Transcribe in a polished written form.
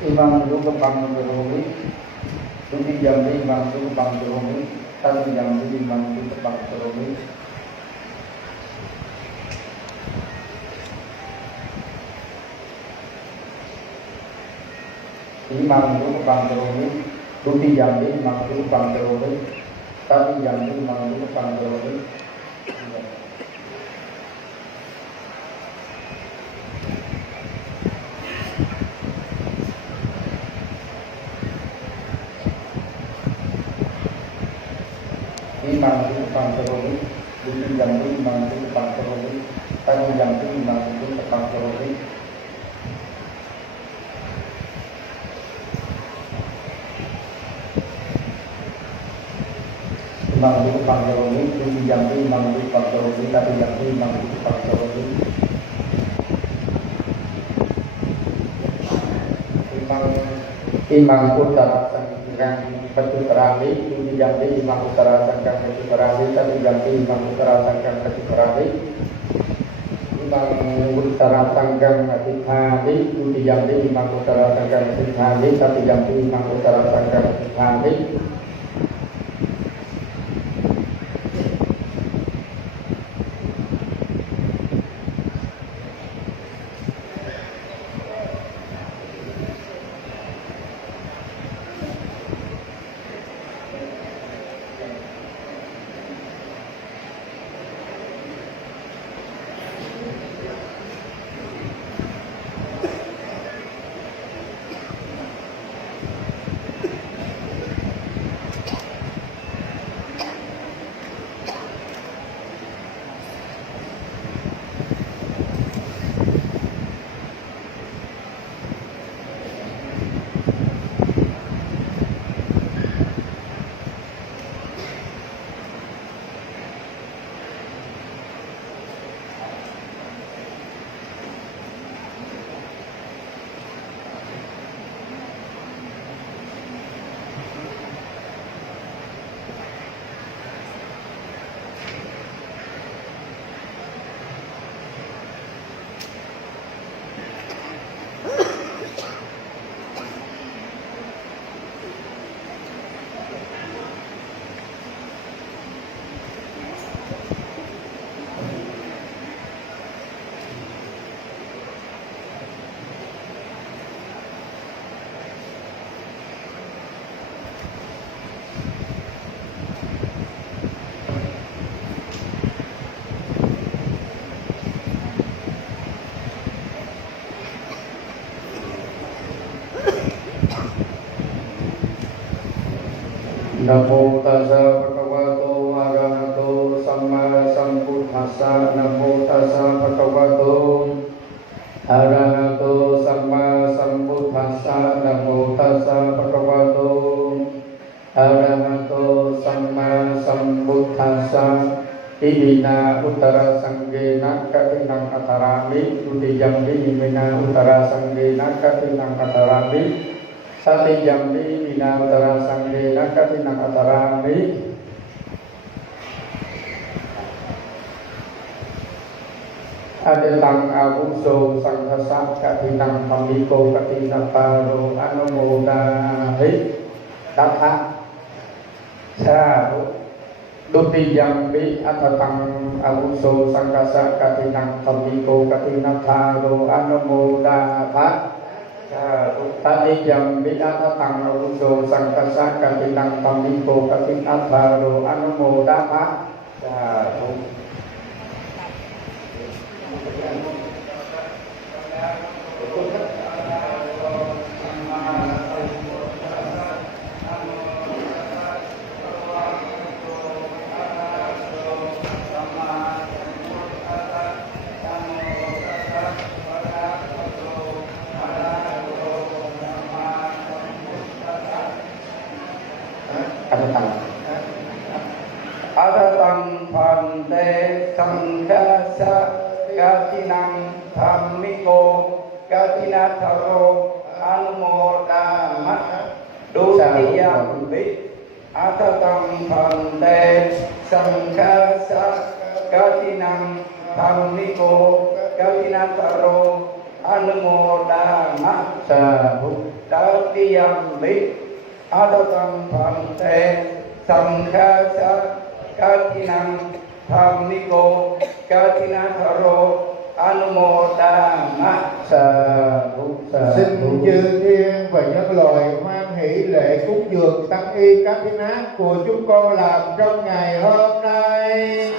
Imam juga bang berhubung, tujuh jam di imam juga bang berhubung, satu jam di imam juga bang berhubung. Imam juga bang berhubung, tujuh jam di imam juga bang berhubung, satu jam di imam juga bang berhubung. Imam itu tepang terori, tujuh jam itu imam itu tepang terori, satu jam itu imam itu tepang terori. Imam itu tepang terori, tujuh jam itu imam itu tepang terori, satu jam itu imam itu tepang terori. Imam putra sangkang petu terali, tujuh jam di imam putra sangkang petu terali, satu jam di imam putra sangkang petu terali. Imam putra sangkang petu terali, tujuh jam di imam putra sangkang petu terali, satu jam di imam putra sangkang petu terali. นะโมตัสสะภะคะวะโตอะระหะโตสัมมาสัมพุทธัสสะนะโมตัสสะภะคะวะโตอะระหะโตสัมมาสัมพุทธัสสะนะโมตัสสะภะคะวะโตอะระหะโตสัมมาสัมพุทธัสสะอิมินาอุตระสังเกนะกะตินังอัตตารามิตุติยัมปิอิมินาอุตระสังเกนะกะตินังอัตตารามิสัติยัมปิอิมินาอุตระสังเกนะกะตินังอัตตารามิอเดตังอาวุโสสังฆสักกะตินังธัมมิโกกะตินัตตาโรอนุโมดาหิตัทธะสาธุดุติยัมปิอัตถตังอาวุโสสังฆสักกะตินังธัมมิโกกะตินัตตาโรอนุโมดาภะสาธุตติยัมปิอัตถตังอาวุโสสังฆสักกะตินังธัมมิโกกะตินัตตาโรอนุโมดาภะสาธุอัตตังพันเตสังฆาสะกะตินังธัมมิโกกะตินัตถโรอนุโมดามะดุติยัมปิอัตตังพันเตสังฆาสะกะตินังธัมมิโกกะตินัตถโรอนุโมดามะสาธุตติยัมปิอัตตังพันเตสังฆาสะกะตินังธัมมิโกกะตินัตถโรอนุโมดามะสาธุสาธุ Xin chư thiên và nhân loại hoan hỷ lễ cúng dường tăng y các thiên ác của chúng con làm trong ngày hôm nay.